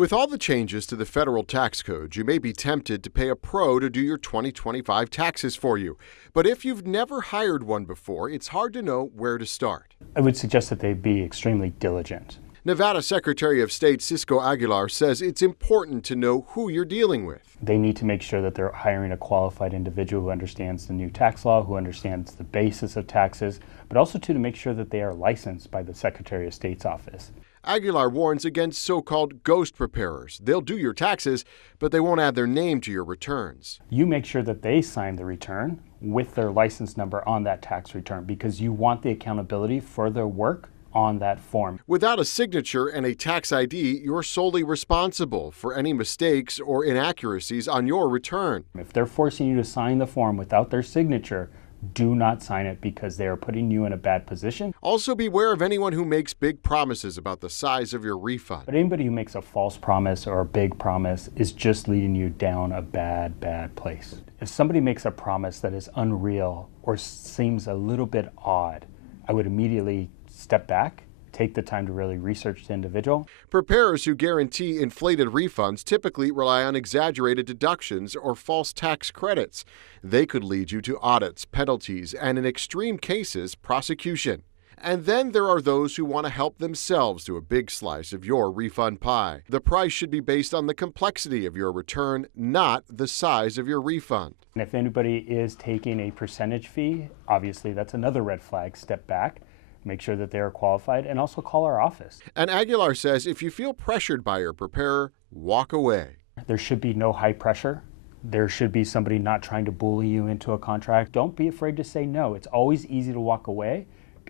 With all the changes to the federal tax code, you may be tempted to pay a pro to do your 2025 taxes for you. But if you've never hired one before, it's hard to know where to start. I would suggest that they be extremely diligent. Nevada Secretary of State Cisco Aguilar says it's important to know who you're dealing with. They need to make sure that they're hiring a qualified individual who understands the new tax law, who understands the basis of taxes, but also to make sure that they are licensed by the Secretary of State's office. Aguilar warns against so-called ghost preparers. They'll do your taxes, but they won't add their name to your returns. You make sure that they sign the return with their license number on that tax return because you want the accountability for their work on that form. Without a signature and a tax ID, you're solely responsible for any mistakes or inaccuracies on your return. If they're forcing you to sign the form without their signature, do not sign it because they are putting you in a bad position. Also beware of anyone who makes big promises about the size of your refund. But anybody who makes a false promise or a big promise is just leading you down a bad place. If somebody makes a promise that is unreal or seems a little bit odd, I would immediately step back, take the time to really research the individual. Preparers who guarantee inflated refunds typically rely on exaggerated deductions or false tax credits. They could lead you to audits, penalties, and in extreme cases, prosecution. And then there are those who want to help themselves to a big slice of your refund pie. The price should be based on the complexity of your return, not the size of your refund. And if anybody is taking a percentage fee, obviously that's another red flag. Step back. Make sure that they are qualified, and also call our office. And Aguilar says if you feel pressured by your preparer, walk away. There should be no high pressure. There should be somebody not trying to bully you into a contract. Don't be afraid to say no. It's always easy to walk away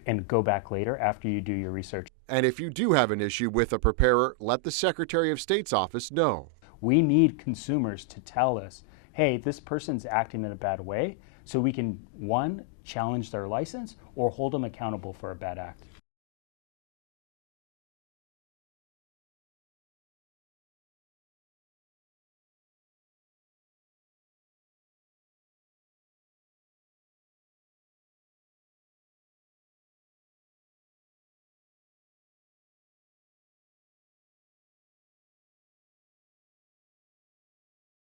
and go back later after you do your research. And if you do have an issue with a preparer, let the Secretary of State's office know. We need consumers to tell us, hey, this person's acting in a bad way, so we can, one, challenge their license or hold them accountable for a bad act.